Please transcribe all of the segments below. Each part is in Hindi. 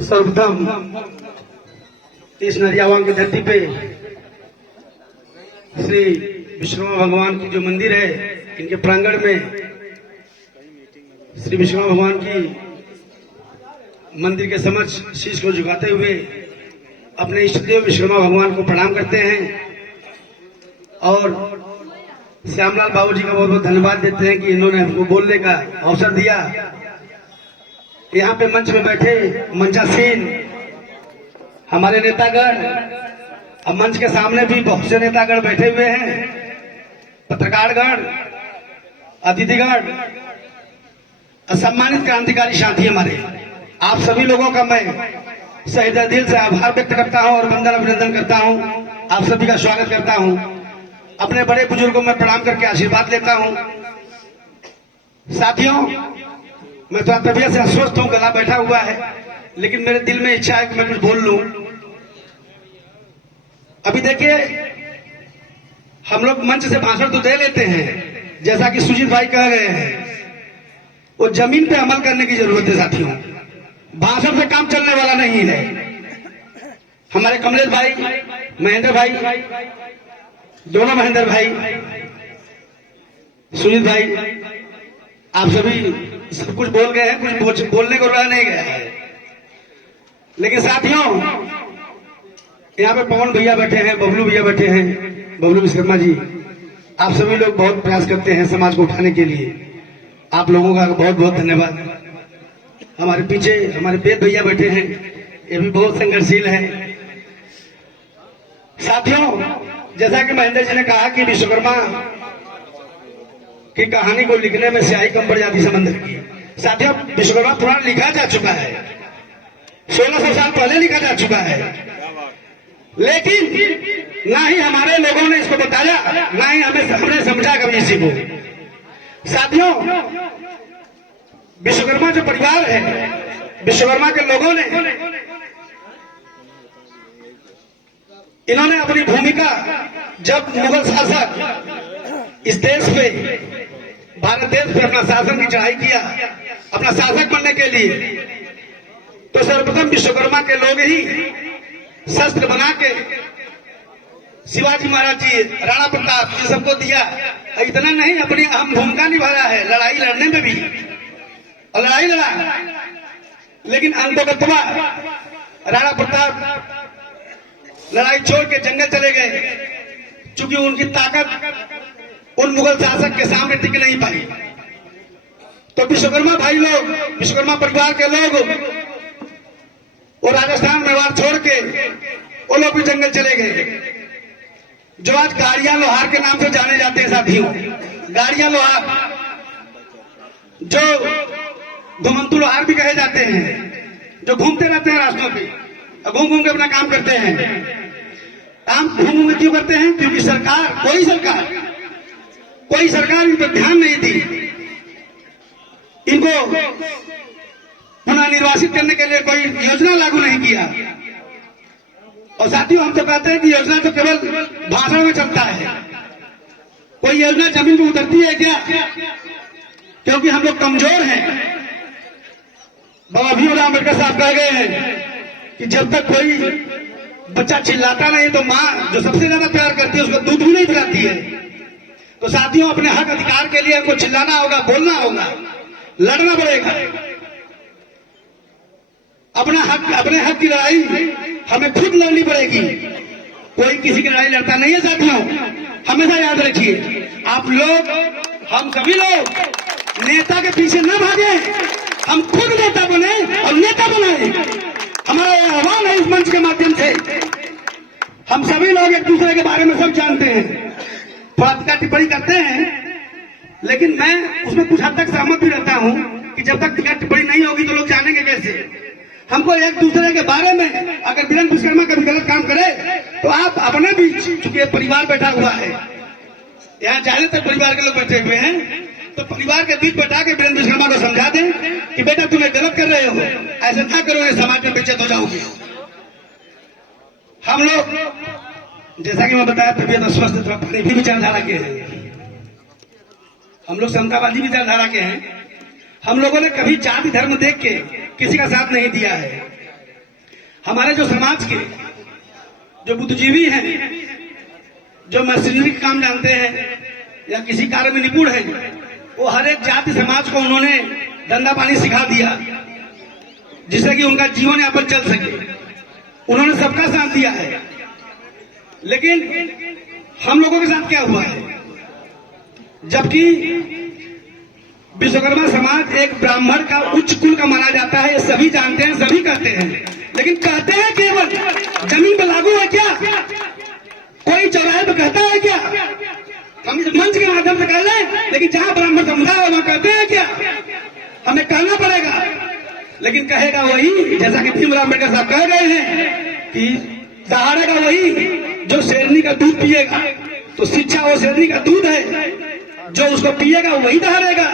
सर्वप्रथम इस नरियावान की धरती पे श्री विश्वकर्मा भगवान की जो मंदिर है, इनके प्रांगण में श्री विश्वकर्मा भगवान की मंदिर के समक्ष शीश को झुकाते हुए अपने इष्टदेव विश्वकर्मा भगवान को प्रणाम करते हैं और श्यामलाल बाबू जी का बहुत बहुत धन्यवाद देते हैं कि इन्होंने हमको बोलने का अवसर दिया। यहाँ पे मंच में बैठे मंचासीन हमारे नेतागण, अब मंच के सामने भी बहुत से नेतागण बैठे हुए हैं, पत्रकारगण, अतिथिगण, सम्मानित क्रांतिकारी साथी हमारे, आप सभी लोगों का मैं सही दिल से आभार व्यक्त करता हूं और वंदन अभिनंदन करता हूं। आप सभी का स्वागत करता हूं। अपने बड़े बुजुर्गों में प्रणाम करके आशीर्वाद लेता हूं। साथियों, मैं थोड़ा तबीयत से अस्वस्थ हूं, गला बैठा हुआ है, लेकिन मेरे दिल में इच्छा है कि मैं कुछ बोल लूं। अभी देखिए, हम लोग मंच से भाषण तो दे लेते हैं, जैसा कि सुजीत भाई कह रहे हैं, वो जमीन पे अमल करने की जरूरत है साथियों। भाषण से काम चलने वाला नहीं है। हमारे कमलेश भाई, महेंद्र भाई, दोनों महेंद्र भाई, सुजीत भाई, आप सभी सब कुछ बोल गए हैं, कुछ बोलने को रह नहीं गया है। लेकिन साथियों, यहाँ पे पवन भैया बैठे हैं, बबलू भैया बैठे हैं, बबलू विश्वकर्मा जी, आप सभी लोग बहुत प्रयास करते हैं समाज को उठाने के लिए। आप लोगों का बहुत बहुत धन्यवाद। हमारे पीछे हमारे वेद भैया बैठे हैं, ये भी बहुत संघर्षशील है। साथियों, जैसा कि महेंद्र जी ने कहा कि विश्वकर्मा की कहानी को लिखने में स्याही कम पड़ जाती समंदर की। साथियों, विश्वकर्मा पुराण लिखा जा चुका है, 1600 साल पहले लिखा जा चुका है, लेकिन ना ही हमारे लोगों ने इसको बताया, ना ही हमने समझा कभी इसी को। साथियों, विश्वकर्मा जो परिवार है, विश्वकर्मा के लोगों ने, इन्होंने अपनी भूमिका, जब मुगल शासक इस देश पे, भारत देश पे अपना शासन की चढ़ाई किया, अपना शासक बनने के लिए, तो सर्वप्रथम विश्वकर्मा के लोग ही शस्त्र बना के शिवाजी महाराज जी, राणा प्रताप, इन सबको दिया। इतना नहीं, अपनी अहम भूमिका निभाया है लड़ाई लड़ने में भी, और लड़ाई लड़ा, लेकिन अंततः राणा प्रताप लड़ाई छोड़ के जंगल चले गए, क्योंकि उनकी ताकत उन मुगल शासक के सामने टिक नहीं पाई। तो विश्वकर्मा भाई लोग, विश्वकर्मा परिवार के लोग, वो राजस्थान मेवाड़ छोड़ के वो लोग भी जंगल चले गए, जो आज गाड़िया लोहार के नाम से जाने जाते हैं। साथियों, गाड़िया लोहार, जो घुमंतु लोहार भी कहे जाते हैं, जो घूमते रहते हैं रास्तों पे, घूम घूम के अपना काम करते हैं। काम घूम घूम के क्यों करते हैं? क्योंकि कोई सरकार इन पर ध्यान नहीं दी, इनको पुनः निर्वासित करने के लिए कोई योजना लागू नहीं किया। और साथियों, हम तो कहते हैं कि योजना तो केवल भाषण में चलता है, कोई योजना जमीन में उतरती है क्या? क्योंकि हम लोग कमजोर हैं। बाबा भीमराव अम्बेडकर साहब कह गए हैं कि जब तक कोई बच्चा चिल्लाता नहीं तो माँ जो सबसे ज्यादा प्यार करती है उसको दूध भी नहीं पिलाती है। तो साथियों, अपने हक अधिकार के लिए हमको चिल्लाना होगा, बोलना होगा, लड़ना पड़ेगा। अपने हक की लड़ाई हमें खुद लड़नी पड़ेगी, कोई किसी की लड़ाई लड़ता नहीं है। साथियों, हमेशा याद रखिए, आप लोग, हम सभी लोग नेता के पीछे न भागे, हम खुद नेता बने और नेता बनाए। हमारा यह आह्वान है इस मंच के माध्यम से। हम सभी लोग एक दूसरे के बारे में सब जानते हैं, थोड़ा टीका टिप्पणी करते हैं, लेकिन मैं उसमें कुछ हद तक सहमत भी रहता हूं कि जब तक टीका टिप्पणी नहीं होगी तो लोग जानेंगे कैसे। हमको एक दूसरे के बारे में, अगर वीरेंद्र विश्वकर्मा कभी गलत काम करे तो आप अपने बीच, चूंकि परिवार बैठा हुआ है, यहाँ ज्यादातर परिवार के लोग बैठे हुए हैं, तो परिवार के बीच बैठा के वीरेंद्र विश्वकर्मा को समझा दें कि बेटा तुम्हें गलत कर रहे हो, ऐसे ना करो, समाज में बेइज्जत हो जाओगे। हम लोग, जैसा कि मैं बताया, तबियत अस्वस्थ, भी विचारधारा के हैं, हम लोग समतावादी विचारधारा के हैं, हम लोगों ने कभी जाति धर्म देख के किसी का साथ नहीं दिया है। हमारे जो समाज के जो बुद्धिजीवी हैं, जो मशीनरी का काम जानते हैं या किसी कार्य में निपुण हैं, वो हर एक जाति समाज को उन्होंने धंधा पानी सिखा दिया जिससे कि उनका जीवन यापन चल सके। उन्होंने सबका साथ दिया है। लेकिन हम लोगों के साथ क्या हुआ है? जबकि विश्वकर्मा समाज एक ब्राह्मण का उच्च कुल का माना जाता है, ये सभी जानते हैं, सभी कहते हैं, लेकिन कहते हैं केवल जमीन पर लागू है क्या? कोई चौराहे पर कहता है क्या? हम इस मंच के माध्यम से कह लें, लेकिन जहां ब्राह्मण समुदाय है वहां कहते हैं क्या? हमें कहना पड़ेगा। लेकिन कहेगा वही, जैसा कि भीमराव अम्बेडकर साहब कह गए हैं कि दहाड़ेगा वही जो शेरनी का दूध पिएगा। तो शिक्षा वो शेरनी का दूध है, जो उसको पिएगा वही दहाड़ेगा।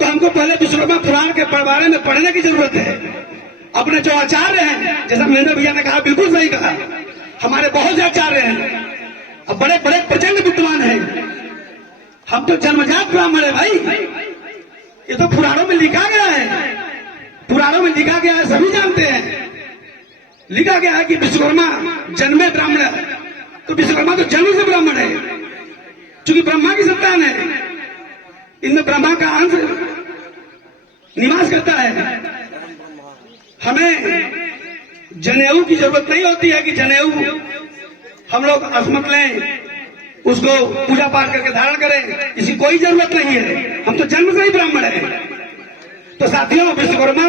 तो हमको पहले विश्वकर्मा पुराण के बारे में पढ़ने की जरूरत है। अपने जो आचार्य हैं, जैसा महेंद्र भैया ने कहा, बिल्कुल सही कहा, हमारे बहुत से आचार्य हैं, अब बड़े बड़े प्रचंड विद्वान हैं। हम तो जन्मजात ब्राह्मण है भाई, ये तो पुराणों में लिखा गया है। पुराणों में लिखा गया है, सभी जानते हैं। लिखा गया है कि विश्वकर्मा जन्मे ब्राह्मण है। तो विश्वकर्मा तो जन्म से ब्राह्मण है, क्योंकि ब्रह्मा की संतान है। इनमें ब्रह्मा का अंश निवास करता है। हमें जनेऊ की जरूरत नहीं होती है कि जनेऊ हम लोग अस्मत लें, उसको पूजा पाठ करके धारण करें, इसकी कोई जरूरत नहीं है। हम तो जन्म से ही ब्राह्मण है। तो साथियों, विश्वकर्मा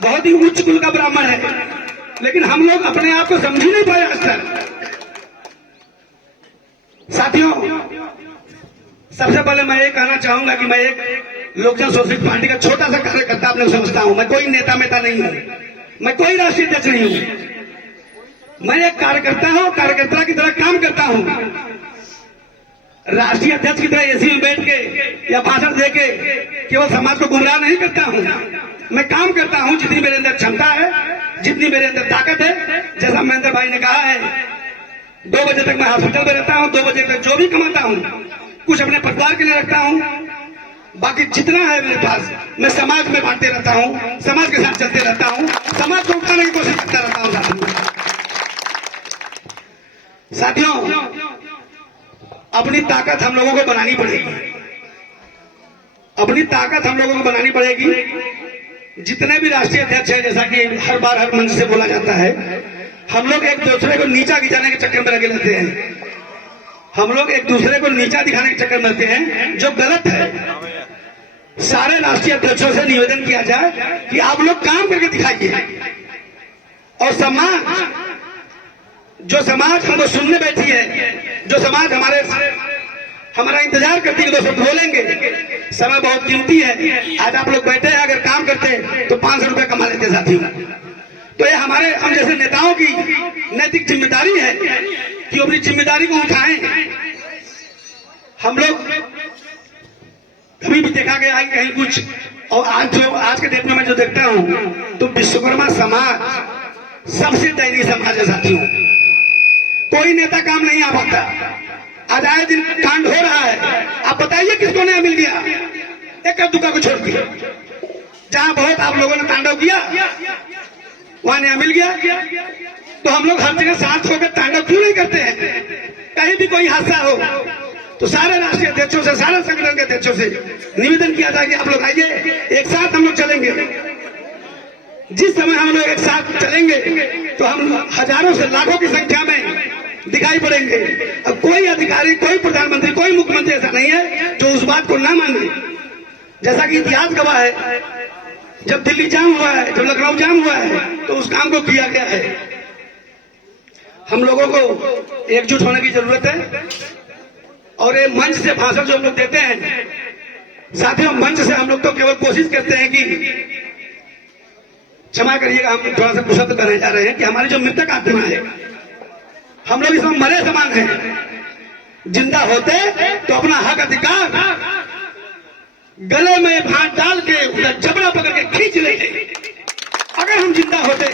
बहुत ही उच्च कुल का ब्राह्मण है, लेकिन हम लोग अपने आप को समझ ही नहीं पाए आज तक। साथियों, सबसे पहले मैं ये कहना चाहूंगा कि मैं एक लोकजन सोशलिस्ट पार्टी का छोटा सा कार्यकर्ता अपने को समझता हूं। मैं कोई नेता मेता नहीं हूं, मैं कोई राष्ट्रीय अध्यक्ष नहीं हूं। मैं एक कार्यकर्ता हूं, कार्यकर्ता की तरह काम करता हूं। राष्ट्रीय अध्यक्ष की तरह एसी में बैठ के या भाषण दे के केवल समाज को गुमराह नहीं करता हूं। मैं काम करता हूं जितनी मेरे अंदर क्षमता है, जितनी मेरे अंदर ताकत है। जैसा महेंद्र भाई ने कहा है, 2 बजे तक मैं हॉस्पिटल में रहता हूं, 2 बजे तक जो भी कमाता हूं कुछ अपने परिवार के लिए रखता हूं। बाकी जितना है मेरे पास मैं समाज में बांटते रहता हूं, समाज के साथ चलते रहता हूं, समाज को उठाने की कोशिश करता रहता हूं। साथियों, अपनी ताकत हम लोगों को बनानी पड़ेगी। अपनी ताकत हम लोगों को बनानी पड़ेगी। जितने भी राष्ट्रीय अध्यक्ष हैं, जैसा कि हर बार हर मंच से बोला जाता है, हम लोग एक दूसरे को नीचा गिराने के चक्कर में लगे रहते हैं। हम लोग एक दूसरे को नीचा दिखाने के चक्कर में रहते हैं, जो गलत है। सारे राष्ट्रीय अध्यक्षों से निवेदन किया जाए कि आप लोग काम करके दिखाइए, और समाज, जो समाज हमको सुनने बैठी है, जो समाज हमारा इंतजार करती है, 2 शब्द बोलेंगे। समय बहुत कीमती है। आज आप लोग बैठे हैं, अगर काम करते तो 500 रुपए कमा लेते साथियों। तो ये हम जैसे नेताओं की नैतिक जिम्मेदारी है कि अपनी जिम्मेदारी को उठाएं। हम लोग कभी भी देखा गया है कहीं कुछ, और आज के डेट में मैं जो देखता हूं, तो विश्वकर्मा समाज सबसे दयनीय समाज है साथियों। कोई नेता काम नहीं आ पाता। आज आए दिन कांड हो रहा है। आप बताइए किसको नया मिल गया? एक दुका को छोड़ के जहां बहुत आप लोगों ने तांडव किया वहां नया मिल गया। तो हम लोग हर जगह साथ होकर तांडव क्यों नहीं करते हैं? कहीं भी कोई हादसा हो तो सारे राष्ट्रीय अध्यक्षों से, सारे संगठन के अध्यक्षों से निवेदन किया जाए कि आप लोग आइए, एक साथ हम लोग चलेंगे। जिस समय हम लोग एक साथ चलेंगे तो हम हजारों से लाखों की संख्या में दिखाई पड़ेंगे। अब कोई अधिकारी, कोई प्रधानमंत्री, कोई मुख्यमंत्री ऐसा नहीं है जो उस बात को ना माने। जैसा कि इतिहास गवाह है, जब दिल्ली जाम हुआ है, जब लखनऊ जाम हुआ है, तो उस काम को किया गया है। हम लोगों को एकजुट होने की जरूरत है। और ये मंच से भाषण जो हम लोग देते हैं साथियों, मंच से हम लोग तो केवल कोशिश करते हैं कि, क्षमा करिएगा हम थोड़ा सा कुशब्द करने जा रहे हैं, कि हमारी जो मृतक आत्मा है, हम लोग इसमें मरे समान हैं। जिंदा होते तो अपना हक अधिकार गले में भात डाल के उधर जबड़ा पकड़ के खींच लेते, अगर हम जिंदा होते।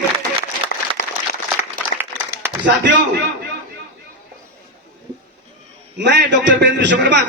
साथियों, मैं डॉक्टर वीरेंद्र विश्वकर्मा